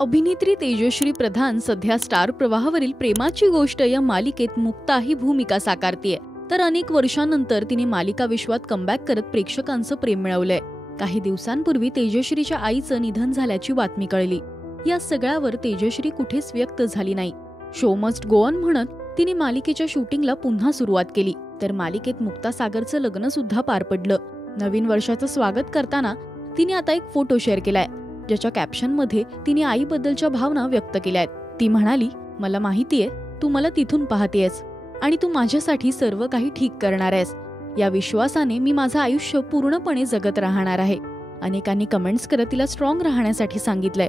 अभिनेत्री तेजश्री प्रधान सध्या स्टार प्रवाहावरील प्रेमाची गोष्ट या मालिकेत मुक्ता ही भूमिका साकारतीये. तर अनेक वर्षांनंतर तिने मालिका विश्वात कमबॅक करत प्रेक्षकांचं प्रेम मिळवलंय. काही दिवसांपूर्वी तेजश्रीच्या आईचं निधन झाल्याची बातमी कळली. या सगळ्यावर तेजश्री कुठेच व्यक्त झाली नाही. शो मस्ट गो ऑन म्हणत तिने मालिकेच्या शूटिंगला पुन्हा सुरुवात केली. तर मालिकेत मुक्ता सागरचं लग्न सुद्धा पार पडलं. नवीन वर्षाचं स्वागत करताना तिने आता एक फोटो शेअर केलाय, ज्याच्या कॅप्शनमध्ये तिने आईबद्दलच्या भावना व्यक्त केल्या आहेत. ती म्हणाली, मला माहितीये तू मला तिथून पाहतेयस आणि तू माझ्यासाठी सर्व काही ठीक करणार आहेस. या विश्वासाने मी माझं आयुष्य पूर्णपणे जगत राहणार आहे. अनेकांनी कमेंट्स करत तिला स्ट्रॉंग राहण्यासाठी सांगितलंय.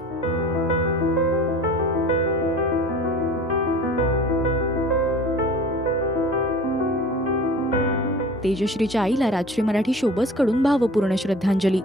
तेजश्रीच्या आईला राजश्री मराठी शोबज कडून भावपूर्ण श्रद्धांजली.